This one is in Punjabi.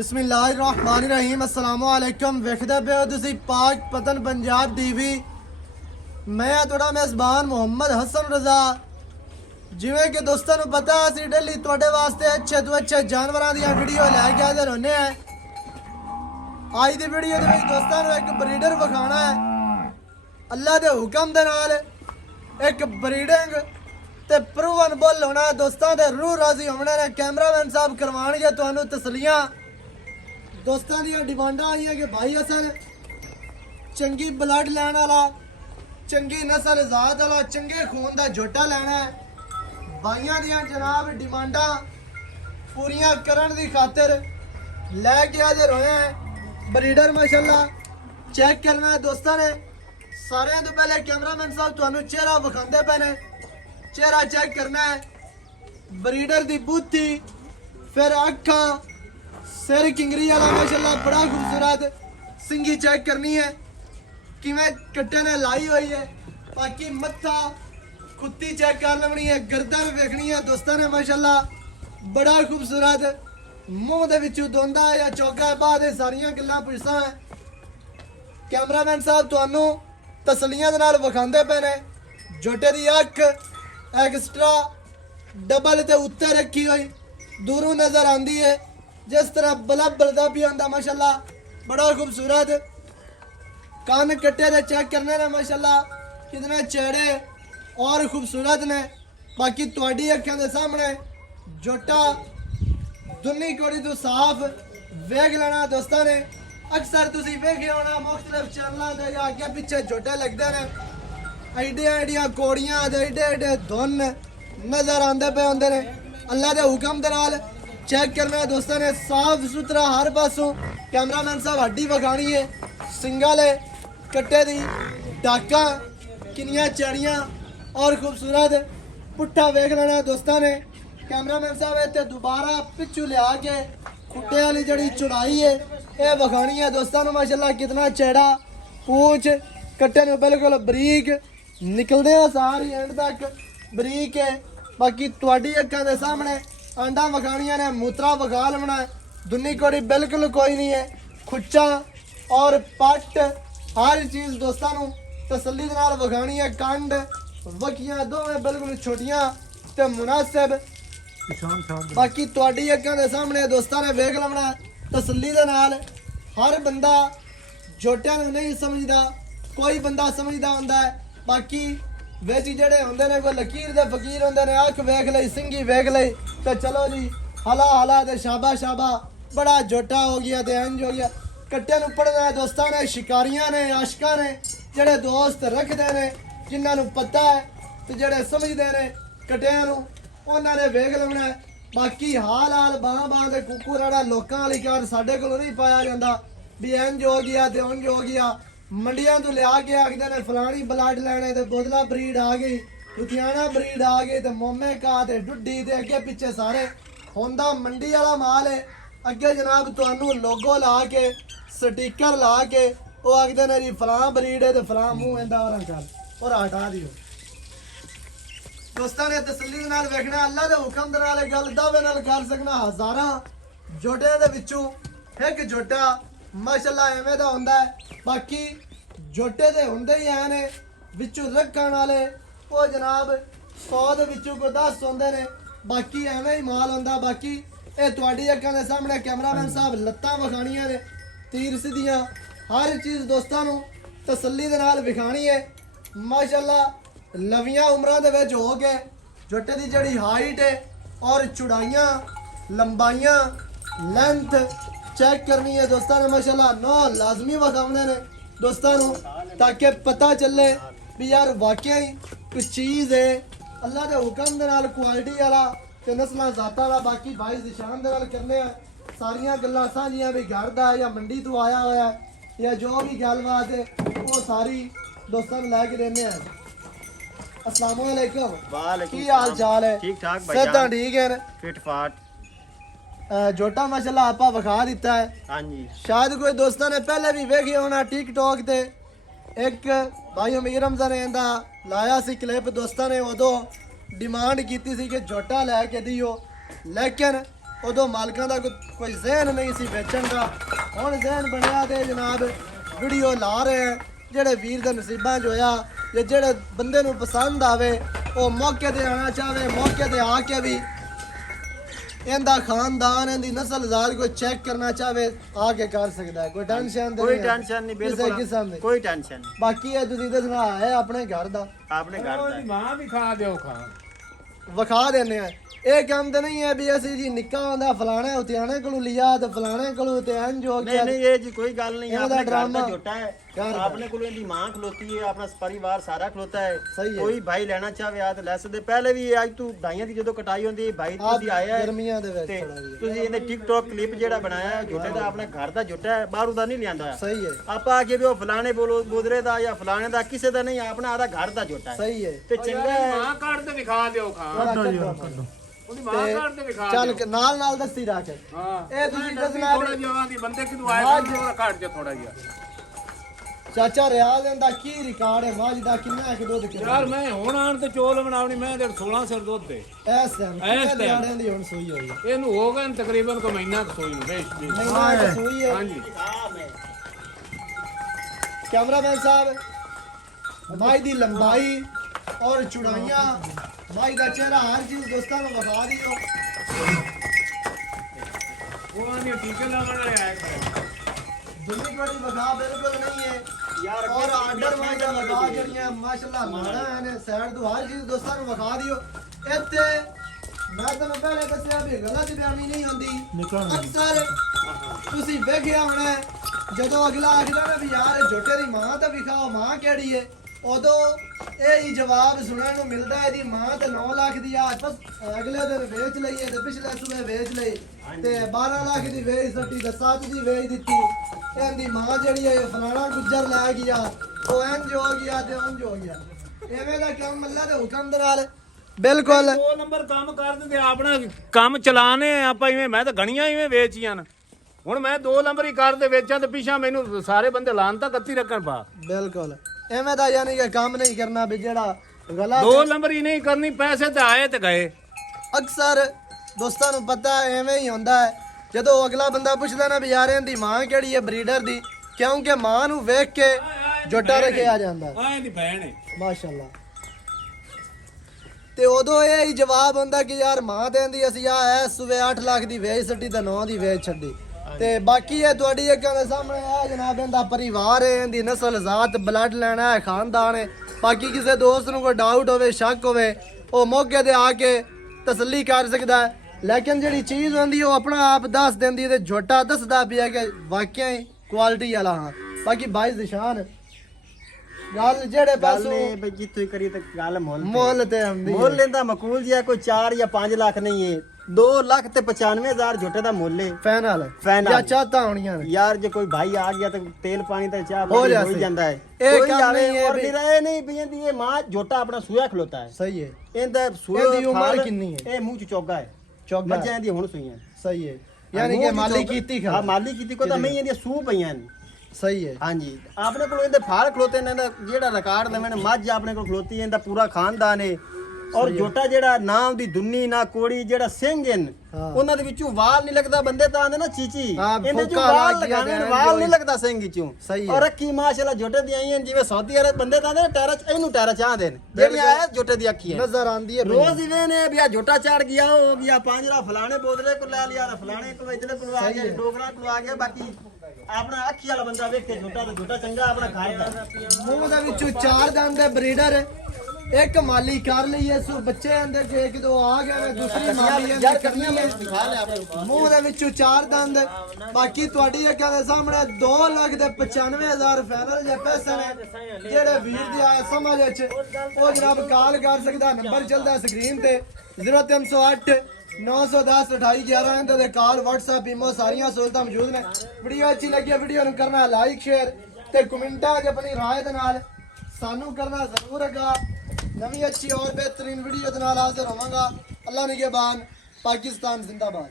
बिस्मिल्लाहिर्रहमानिर्रहीम अस्सलाम वालेकुम वेखदे पे हो तुसी पाक पतन पंजाब टीवी। मैं थोड़ा मेज़बान मुहम्मद हसन रजा। जिवें कि दोस्तों को पता असी डेली तुहाडे वास्ते अच्छे तो अच्छे जानवरों दी वीडियो लैके आते रहने हैं। आज दी वीडियो दे विच दोस्तों को एक ब्रीडर विखाना है। अल्लाह दे हुक्म दे नाल एक ब्रीडिंग ते प्रूवन बुल होना है। दोस्तों दे रूह राजी होने ने। कैमरामैन साहब करवाएंगे तुहानू तसलियां। दोस्तों दी डिमांडा आई कि भाई असल चंगी ब्लड लैन वाला, चंगी नस्ल जात वाला, चंगे खून का झोटा लेना है। भाइयों दी जनाब डिमांडा पूरियां करन दी खातिर लैके हाजिर होए हैं। ब्रीडर माशाल्लाह चेक करना है दोस्तों ने। सारे तो पहले कैमरामैन साहब तुहानू चेहरा विखांदे पे ने। चेहरा चेक करना है। ब्रीडर दी बूथी, फिर अखा, सिर किंगरी वाला माशाल्लाह बड़ा खूबसूरत। सिंगी चेक करनी है किवें कट्टे ने लाई हुई है। बाकी मत्था कुत्ती चेक कर लेनी है। गर्दन वेखनी है दोस्तों ने माशाल्लाह बड़ा खूबसूरत। मुंह दे विचों दोंदा या चौका बाद सारियां गल्लां पुछदा है। कैमरामैन साहब तुहानू तसलियां दे नाल विखांदे पे ने। झोटे दी अख एक्स्ट्रा डबल ते उत्ते रखी हुई दूरों नजर आंदी है। जिस तरह बल्ब बलदा भी आंदा माशाल्लाह बड़ा खूबसूरत। कान कट्टे दे चेक करने ने माशाल्लाह कितने चेहरे और खूबसूरत ने। बाकी तुहाडी अखां दे सामने झोटा दुनी कोड़ी तो साफ वेख लेना दोस्तों ने। अक्सर तुसी वेखे होना मुख्तलिफ चैनलों ते आगे पीछे झोटे लगते हैं। एडियां एडियां कोड़ियां एडे एडे धुन नजर आंदे पे होंदे ने। अल्लाह दे हुक्म दे नाल चेक करना है दोस्तों ने। साफ सुथरा हर पासों कैमरामैन साहब हड्डी विखानी है। सिंगाले कट्टे दी डाका किनिया चढ़ियां और खूबसूरत। पुट्ठा वेख लेना दोस्तों ने। कैमरामैन साहब इतने दोबारा पिछू लिया के खुट्टे वाली जड़ी चौड़ाई है ये विखानी है दोस्तों ने। माशाल्लाह कितना चेहरा पूछ कट्टे ने बिल्कुल बरीक निकलते हैं सारी एंड तक बरीक है। बाकी तुहाडी अखां दे सामने आंडा विखानियां ने। मूत्रा विखा लेना है। दुनी कोड़ी बिल्कुल कोई नहीं है। खुच्चा और पट हर चीज़ दोस्तों को तसल्ली दे नाल विखानी है। कंड वकियां दोवें बिल्कुल छोटियां ते मुनासिब। बाकी तुहाडी अखां दे सामने दोस्तों ने वेख लेना है तसल्ली दे नाल। हर बंदा झोटियां नूं नहीं समझदा, कोई बंदा समझदा हुंदा है। बाकी विच जेड़े हुंदे ने कोई लकीर दे फकीर हुंदे ने। अख वेख लई, सिंगी वेख लई तो चलो जी हला हला ते शाबा शाबा बड़ा झोटा हो गया ते इंज हो गया। कट्टे नूं पढ़ना है दोस्तों ने। शिकारियां ने, आशिकां ने, जेड़े दोस्त रखदे ने, जिन्हां नूं पता है ते जेड़े समझदे ने कट्टियां नूं उन्हां ने वेख लेना है। बाकी हाल हाल बां बां ते कुकू राड़ा लोकां वाली कार साडे कोलों नहीं पाया जांदा भी इंज हो गया ते उंज हो गया। मंडियां तो लिया के आखदे ने फलानी ब्लड लैने ते बोतला ब्रीड आ गई, लुधियाना ब्रीड आ गई ते मोमे का ते डुड्डी ते अगे पिछे सारे होंदा मंडी वाला माल है। अगे जनाब तुहानू लोगो ला के स्टिकर ला के वो आखदे ने जी फलां ब्रीड है ते फलां मुंह इंदा और कर और हटा दियो। दोस्तों ने तसल्ली नाल वेखना। अल्लाह दे हुक्म दे नाल गल दावे नाल कर सकना। हज़ारां झोटियां दे विचों एक झोटा माशाल्लाह एवें दा हुंदा है। बाकी झोटे ते हुंदे ही हैं ने विचों रखण वाले वो जनाब 100 दे विचों कोई 10 हुंदे ने। बाकी एवें ही माल हुंदा। बाकी ये तुहाडी अखां दे सामने कैमरामैन साहब लत्तां विखानियां ने तीर सीधियां हर चीज़ दोस्तों को तसल्ली दे नाल विखानी है। माशाल्लाह लवियां उम्रां दे विच हो के झोटे दी जड़ी हाइट है और चौड़ाइयां लंबाइयां लेंथ चेक करनी है दोस्तों ने। माशाल्लाह नौ लाजमी विखाने ने दोस्तों को ताकि पता चले भी यार वाकई कुछ चीज़ है अल्लाह के हुक्म दे नाल क्वालिटी वाला ते नस्लां जातां वाला। बाकी भाई निशान दे नाल करने हैं सारियां गल्लां साझियां भी घर दा या मंडी तो आया होया या जो भी गलबात है वो सारी दोस्तों को लैके देने हैं। अस्सलाम वालेकुम। की हाल चाल है? ठीक ठाक भाई सेहतां ठीक है? फिट फाट झोटा माशाल्लाह आपा विखा दिता है। हाँ जी शायद कोई दोस्तों ने पहले भी वेखे होना टिकटॉक ते एक भाई अमीर हमजा ने इंदा लाया सी क्लिप। दोस्तों ने उदों डिमांड की सी कि झोटा लैके दियो, लेकिन ਉਦੋਂ ਮਾਲਕਾਂ ਦਾ ਕੋਈ ਜ਼ਿਹਨ ਨਹੀਂ ਸੀ ਵੇਚਣ ਦਾ। ਹੁਣ ਜ਼ਿਹਨ ਬਣਿਆ ਤੇ ਜਨਾਬ ਵੀਡੀਓ ਲਾ ਰਹੇ ਆ। ਜਿਹੜੇ ਵੀਰ ਦੇ ਨਸੀਬਾਂ 'ਚ ਹੋਇਆ ਜਾਂ ਜਿਹੜੇ ਬੰਦੇ ਨੂੰ ਪਸੰਦ ਆਵੇ ਉਹ ਮੌਕੇ ਤੇ ਆਉਣਾ ਚਾਹਵੇ, ਮੌਕੇ ਤੇ ਆ ਕੇ ਵੀ ਇਹਦਾ ਖਾਨਦਾਨ ਇਹਦੀ ਨਸਲ ਜ਼ਾਤ ਕੋਈ ਚੈੱਕ ਕਰਨਾ ਚਾਹਵੇ ਆ ਕੇ ਕਰ ਸਕਦਾ ਹੈ। ਕੋਈ ਟੈਨਸ਼ਨ ਕੋਈ ਟੈਨਸ਼ਨ ਨਹੀਂ, ਬਿਲਕੁਲ ਕੋਈ ਟੈਨਸ਼ਨ ਨਹੀਂ। ਬਾਕੀ ਇਹ ਤੁਸੀਂ ਦੱਸਣਾ ਹੈ ਆਪਣੇ ਘਰ ਦਾ, ਆਪਣੇ ਘਰ ਦਾ ਮਾਂ ਵੀ ਖਾ ਦਿਓ ਵਿਖਾ ਦਿੰਦੇ ਆ। ਇਹ ਕੰਮ ਤੇ ਨਹੀਂ ਹੈ ਵੀ ਅਸੀਂ ਜੀ ਨਿੱਕਾ ਹੁੰਦਾ ਫਲਾਣੇ ਉਤਿਆਣੇ ਕੋਲੋਂ ਲਿਆ ਤੇ ਫਲਾਣੇ ਕੋਲੋਂ ਤੇ ਇੰਜ ਹੋ ਗਿਆ। ਨਹੀਂ ਇਹ ਜੀ ਕੋਈ ਗੱਲ ਨਹੀਂ। ਇਹਦਾ ਆਪਣੇ ਘਰ ਡਰਾਮਾ ਦਾ ਛੋਟਾ ਹੈ, ਆਪਣੇ ਕੋਲ ਇਹਦੀ ਮਾਂ ਖਲੋਤੀ ਹੈ, ਆਪਣਾ ਪਰਿਵਾਰ ਸਾਰਾ ਖਲੋਤਾ ਹੈ। ਸਹੀ ਹੈ। ਕੋਈ ਭਾਈ ਲੈਣਾ ਚਾਹਵੇ ਆ ਤੇ ਲੈ ਸਕਦੇ। ਪਹਿਲੇ ਵੀ ਅੱਜ ਤੂੰ ਢਾਈਆਂ ਦੀ ਜਦੋਂ ਕਟਾਈ ਹੁੰਦੀ ਭਾਈ ਤੁਸੀਂ ਆਏ ਆ ਗਰਮੀਆਂ ਦੇ ਵਿੱਚ ਤੇ ਥੋੜਾ ਜਿਹਾ। ਤੁਸੀਂ ਇਹਨੇ ਟਿਕਟੌਕ ਕਲਿੱਪ ਜਿਹੜਾ ਬਣਾਇਆ ਹੈ ਝੋਟੇ ਦਾ, ਆਪਣੇ ਘਰ ਦਾ ਝੋਟਾ ਹੈ, ਬਾਹਰੋਂ ਦਾ ਨਹੀਂ ਲਿਆਂਦਾ। ਸਹੀ ਹੈ, ਆਪਾਂ ਆ ਕੇ ਵੀ ਉਹ ਫਲਾਣੇ ਬੋਦਰੇ ਦਾ ਜਾਂ ਫਲਾਣੇ ਦਾ ਕਿਸੇ ਦਾ ਨਹੀਂ, ਆਪਣਾ ਆਦਾ ਘਰ ਦਾ ਝੋਟਾ ਹੈ ਸਹੀ ਹੈ। ਤੇ ਚੰਗਾ ਹੈ। ਮਾਂ ਕੱਢ ਤੇ ਵਿਖਾ ਦਿਓ ਉਹਦੀ ਮਾਂ ਕੱਢ ਤੇ ਵਿਖਾ ਚੱਲ ਕੇ ਨਾਲ ਨਾਲ ਦੱਸੀ ਰੱਖ। ਹਾਂ ਇਹ ਤੁਸੀਂ ਦੱਸਣਾ ਥੋੜਾ ਜਿਹਾ ਦੀ ਬੰਦੇ ਕਿਦੋਂ ਆਏ ਥੋੜਾ ਕੱਢ ਜਾ ਥੋੜਾ ਜਿਹਾ। ਚਾਚਾ ਰਿਆਜ਼ ਦਾ ਕੀ ਰਿਕਾਰਡ ਹੈ? ਮੱਝ ਦਾ ਕਿੰਨਾ ਕਿ ਦੁੱਧ ਕਿੰਨਾ? ਯਾਰ ਮੈਂ ਹੁਣ ਆਣ ਤੇ ਚੋਲ ਬਣਾਉਣੀ ਮੈਂ ਤੇ 16 ਸਿਰ ਦੁੱਧ ਤੇ ਇਸ ਟਾਈਮ ਕਿੰਨੇ ਦਿਹਾੜਿਆਂ ਦੀ ਹੁਣ ਸੂਈ ਹੋਈ ਹੈ? ਇਹਨੂੰ ਹੋ ਗਏ ਤਕਰੀਬਨ ਕੋ ਮਹੀਨਾ ਕੁ ਸੋਈ ਨੂੰ ਬੇਸ਼ ਜੀ। ਮਹੀਨਾ ਕੁ ਸੂਈ ਹੈ। ਹਾਂਜੀ ਕੈਮਰਾਮੈਨ ਸਾਹਿਬ ਮਾਈ ਦੀ ਲੰਬਾਈ ਔਰ ਚੁੜਾਈਆਂ, ਮਾਈ ਦਾ ਚਿਹਰਾ, ਹਰ ਚੀਜ਼ ਦੋਸਤਾਂ ਨੂੰ ਵਿਖਾ ਦਿਓ। ਉਹ ਆਨੇ ਟੀਕੇ ਲਾਉਣ ਵਾਲੇ ਆਏ ਦੁੱਲੀ ਬੜੀ ਵਿਖਾ ਬਿਲਕੁਲ ਨਹੀਂ ਹੈ ਯਾਰ ਔਰ ਆਰਡਰ ਮਾਈ ਦਾ ਵਿਖਾ ਜਿਹੜੀਆਂ ਮਾਸ਼ਾਅੱਲਾ ਮਾਣਾ ਨੇ ਸਾਈਡ ਤੋਂ ਹਰ ਚੀਜ਼ ਦੋਸਤਾਂ ਨੂੰ ਵਿਖਾ ਦਿਓ। ਇੱਥੇ ਮੈਂ ਤੁਹਾਨੂੰ ਪਹਿਲੇ ਦੱਸਿਆ ਵੀ ਗਲਤ ਬਿਆਨੀ ਨਹੀਂ ਹੁੰਦੀ। ਅਕਸਰ ਤੁਸੀਂ ਵੇਖਿਆ ਹੋਣਾ ਜਦੋਂ ਅਗਲਾ ਆਖਦਾ ਨਾ ਵੀ ਯਾਰ ਝੋਟੇ ਦੀ ਮਾਂ ਤਾਂ ਵਿਖਾਓ, ਮਾਂ ਕਿਹੜੀ ਹੈ, ਉਦੋਂ ਇਹ ਹੀ ਜਵਾਬ ਸੁਣਨ ਨੂੰ ਮਿਲਦਾ ਹੈ ਦੀ ਮਾਂ ਤੇ 9 ਲੱਖ ਦੀ ਆ ਬਸ ਅਗਲੇ ਦਿਨ ਵੇਚ ਲਈਏ ਤੇ ਪਿਛਲੇ ਸੂਬੇ ਵੇਚ ਲਈ ਤੇ 12 ਲੱਖ ਦੀ ਵੇਚ ਸੱਟੀ ਤੇ 7 ਦੀ ਵੇਚ ਦਿੱਤੀ। ਇਹਦੀ ਮਾਂ ਜਿਹੜੀ ਹੈ ਫਲਾਣਾ ਗੁੱਜਰ ਲੈ ਗਿਆ, ਉਹ ਇੰਜ ਹੋ ਗਿਆ ਤੇ ਉਂਝ ਹੋ ਗਿਆ। ਐਵੇਂ ਦਾ ਕੰਮ ਅੱਲਾ ਦੇ ਹੁਕਮ ਦੇ ਨਾਲ ਬਿਲਕੁਲ 2 ਨੰਬਰ ਕੰਮ ਕਰ ਦਿੰਦੇ ਆਪਣਾ ਕੰਮ ਚਲਾਣੇ ਆਪਾਂ ਇਵੇਂ। ਮੈਂ ਤਾਂ ਗਣੀਆਂ ਇਵੇਂ ਵੇਚੀਆਂ ਨੇ। ਹੁਣ ਮੈਂ 2 ਨੰਬਰ ਹੀ ਕਰਦੇ ਵੇਚਾਂ ਤੇ ਪਿੱਛਾ ਮੈਨੂੰ ਸਾਰੇ ਬੰਦੇ ਲਾਨ ਤਾਂ ਕੱਤੀ ਰੱਖਣ ਪਾ। ਬਿਲਕੁਲ ਐਵੇਂ ਦਾ ਯਾਨੀ ਕਿ ਕੰਮ ਨਹੀਂ ਕਰਨਾ ਵੀ ਜਿਹੜਾ ਗਲਤ 2 ਨੰਬਰ ਹੀ ਨਹੀਂ ਕਰਨੀ। ਪੈਸੇ ਤੇ ਆਏ ਤੇ ਗਏ। ਅਕਸਰ ਦੋਸਤਾਂ ਨੂੰ ਪਤਾ ਐਵੇਂ ਹੀ ਹੁੰਦਾ ਹੈ। ਜਦੋਂ ਅਗਲਾ ਬੰਦਾ ਪੁੱਛਦਾ ਨਾ ਵੀ ਯਾਰ ਇਹਦੀ ਮਾਂ ਕਿਹੜੀ ਹੈ ਬਰੀਡਰ ਦੀ, ਕਿਉਂਕਿ ਮਾਂ ਨੂੰ ਵੇਖ ਕੇ ਜੋਟਾ ਰੱਖਿਆ ਜਾਂਦਾ ਆ ਇਹਦੀ ਭੈਣ ਹੈ ਮਾਸ਼ਾਅੱਲਾ। ਤੇ ਉਦੋਂ ਇਹ ਹੀ ਜਵਾਬ ਹੁੰਦਾ ਕਿ ਯਾਰ ਮਾਂ ਦੇਂਦੀ ਅਸੀਂ ਆ ਇਸ ਸੂਬੇ 8 ਲੱਖ ਦੀ ਵੇਚ ਛੱਡੀ ਤੇ 9 ਦੀ ਵੇਚ ਛੱਡੀ। ਤੇ ਬਾਕੀ ਇਹ ਤੁਹਾਡੀ ਅੱਖਾਂ ਦੇ ਸਾਹਮਣੇ ਆ ਜਨਾਬ ਇਹਦਾ ਪਰਿਵਾਰ ਹੈ, ਇਹਦੀ ਨਸਲ ਜ਼ਾਤ ਬਲੱਡ ਲੈਣਾ ਹੈ, ਖਾਨਦਾਨ ਹੈ। ਬਾਕੀ ਕਿਸੇ ਦੋਸਤ ਨੂੰ ਕੋਈ ਡਾਊਟ ਹੋਵੇ, ਸ਼ੱਕ ਹੋਵੇ, ਉਹ ਮੌਕੇ ਤੇ ਆ ਕੇ ਤਸੱਲੀ ਕਰ ਸਕਦਾ ਹੈ। ਲੇਕਿਨ ਜਿਹੜੀ ਚੀਜ਼ ਹੁੰਦੀ ਉਹ ਆਪਣਾ ਆਪ ਦੱਸ ਦਿੰਦੀ ਤੇ ਝੋਟਾ ਦੱਸਦਾ ਪਿਆ ਕਿ ਵਾਕਿਆ ਹੀ ਕੁਆਲਿਟੀ ਵਾਲਾ ਹਾਂ। ਬਾਕੀ ਬਾਈ ਨਿਸ਼ਾਨ ਗੱਲ ਜਿਹੜੇ ਪਾਸੋਂ ਬਈ ਜਿੱਥੇ ਕਰੀ ਤੇ ਗੱਲ ਮੁੱਲ ਤੇ ਹੁੰਦੀ ਮੁੱਲ ਲੈਂਦਾ ਮਕੂਲ ਜਿਹਾ ਕੋਈ 4 ਜਾਂ 5 ਲੱਖ ਨਹੀਂ ਹੈ। 2 ਲੱਖ ਤੇ 95,000 ਝੋਟੇ ਦਾ ਮੁੱਲ ਹੈ ਫਾਈਨਲ Final। ਜਾਂ ਚਾਹਤਾ ਹੋਣੀਆਂ ਨੇ। ਯਾਰ ਜੇ ਕੋਈ ਭਾਈ ਆ ਗਿਆ ਤੇ ਤੇਲ ਪਾਣੀ ਤੇ ਚਾਹ ਹੋ ਪਾਣੀ ਹੋ ਜਾਸੇ। ਹੀ ਜਾਂਦਾ ਹੈ। ਇਹ ਕੋਈ ਕੰਮ ਆਵੇ ਨਹੀਂ ਹੈ ਔਰ ਵੀ- ਨਿਰਾ ਇਹ ਨਹੀਂ ਵੀ ਇਹਦੀ ਇਹ ਮਾਂ ਝੋਟਾ ਆਪਣਾ ਸੂਆ ਖਲੋਤਾ ਹੈ। ਸਹੀ ਹੈ। ਇਹਦਾ ਸੂਆ ਇਹਦੀ ਉਮਰ ਕਿੰਨੀ ਹੈ? ਇਹ ਮੂੰਹ ਚ ਚੋਗਾ ਹੈ। ਚੌਗਾ ਮੱਝਾਂ ਇਹਦੀ ਹੁਣ ਸੂਈਆਂ। ਸਹੀ ਹੈ ਯਾਨੀ ਕਿ ਮਾਲੀ ਕੀਤੀ ਹਾਂ ਖਾ ਮਾਲੀ ਕੀਤੀ ਕੋ ਤਾਂ ਮੈਂ ਇਹਦੀਆਂ ਸੂ ਪਈਆਂ ਨੇ। ਸਹੀ ਹੈ। ਹਾਂਜੀ ਆਪਣੇ ਕੋਲ ਇਹਦੇ ਫਾਲ ਖਲੋਤੇ ਨੇ। ਇਹਦਾ ਜਿਹੜਾ ਰਿਕਾਰਡ ਨਵੇਂ ਮੱਝ ਆਪਣੇ ਕੋਲ ਖਲੋਤੀ ਹੈ, ਇਹਦਾ ਪੂਰਾ ਖਾਨਦਾਨ ਹੈ। ਔਰ ਝੋਟਾ ਜਿਹੜਾ ਨਾ ਉਹਦੀ ਦੁੰਨੀ ਨਾ ਕੋੜੀ ਜਿਹੜਾ ਸਿੰਘ ਹਨ ਉਹਨਾਂ ਦੇ ਵਿੱਚੋਂ ਵਾਲ ਨਹੀਂ ਲੱਗਦਾ। ਬੰਦੇ ਤਾਂ ਆਂਦੇ ਨਾ ਚੀਚੀ, ਹਾਂ, ਇਹਦੇ ਚੋਂ ਫੋਕਾ ਵਾਲ ਲੱਗ ਗਿਆ ਲਗਾਣੇ ਤੇ ਵਾਲ ਨਹੀਂ ਲੱਗਦਾ ਸਿੰਘ ਵਿੱਚੋਂ। ਸਹੀ ਹੈ। ਔਰ ਅੱਖੀ ਮਾਸ਼ਾਅੱਲਾ ਝੋਟੇ ਦੀ ਆਈਆਂ ਜਿਵੇਂ ਸਾਊਦੀ ਅਰਬ ਬੰਦੇ ਤਾਂ ਆਂਦੇ ਨੇ ਟੈਰਾ ਇਹਨੂੰ ਟੈਰਾ ਚਾਹਦੇ ਨੇ ਜਿਹੜੀਆਂ ਆਇਆ ਝੋਟੇ ਦੀ ਅੱਖੀ ਹੈ ਨਜ਼ਰ ਆਂਦੀ ਹੈ ਰੋਜ਼ ਹੀ ਵੇਨੇ ਵੀ ਆ ਝੋਟਾ ਚੜ ਗਿਆ ਉਹ ਹੋ ਗਿਆ ਪਾਂਜਰਾ ਫਲਾਣੇ ਬੋਦਲੇ ਕੋਲ ਲੈ ਲਿਆ ਫਲਾਣੇ ਕੋਲ ਇਧਰੇ ਕੋਲ ਆ ਗਿਆ ਡੋਗਰਾ ਕੋਲ ਆ ਗਿਆ। ਬਾਕੀ ਆਪਣਾ ਅੱਖੀ ਵਾਲਾ ਬੰਦਾ ਵੇਖ ਕੇ ਝੋਟਾ ਤੇ ਝੋਟਾ ਚੰਗਾ ਆਪਣਾ ਘਰ ਦਾ। ਮੂੰਹ ਦੇ ਵਿੱਚੋਂ 4 ਦੰਦ ਦੇ ਬਰੀਡਰ ਇੱਕ ਮਾਲੀ ਕਰ ਲਈ ਇਸ ਬੱਚੇ ਅੰਦਰ ਜੇ ਕਿਦੋਂ ਆ ਗਿਆ ਨੇ ਦੂਸਰੀ ਮਾਲੀ ਯਾਰ ਅੰਦਰ ਕਰਨੀ ਕਰਨੀ ਹੈ ਹੈ। ਦਿਖਾ ਲੈ ਆਪਣੇ ਮੂੰਹ ਦੇ ਵਿੱਚੋਂ 4 ਦੰਦ। ਬਾਕੀ ਤੁਹਾਡੀ ਅੱਖਾਂ ਦੇ ਸਾਹਮਣੇ 2 ਲੱਖ ਦੇ 95,000 ਫਾਈਨਲ ਜੇ ਪੈਸੇ ਨੇ। ਜਿਹੜੇ ਵੀਰ ਦੀ ਆਏ ਸਮਝ ਵਿੱਚ ਉਹ ਜਨਾਬ ਕਾਲ ਕਰ ਸਕਦਾ। ਨੰਬਰ ਚੱਲਦਾ ਸਕਰੀਨ ਤੇ 0308 910 2811 ਇਹਦੇ ਤੇ ਕਾਲ WhatsApp ਈਮੋ ਸਾਰੀਆਂ ਸਹੂਲਤਾਂ ਮੌਜੂਦ ਨੇ। ਵੀਡੀਓ ਅੱਛੀ ਲੱਗੀ ਵੀਡੀਓ ਨੂੰ ਕਰਨਾ ਲਾਈਕ ਸ਼ੇਅਰ ਤੇ ਕਮੈਂਟਾਂ 'ਚ ਆਪਣੀ ਰਾਏ ਦੇ ਨਾਲ ਸਾਨੂੰ ਕਰਨਾ ਜ਼ਰੂਰ ਹੈਗਾ। ਨਵੀਂ ਅੱਛੀ और बेहतरीन वीडियो के नाल हाजिर होवांगा। अल्लाह निगहबान। पाकिस्तान जिंदाबाद।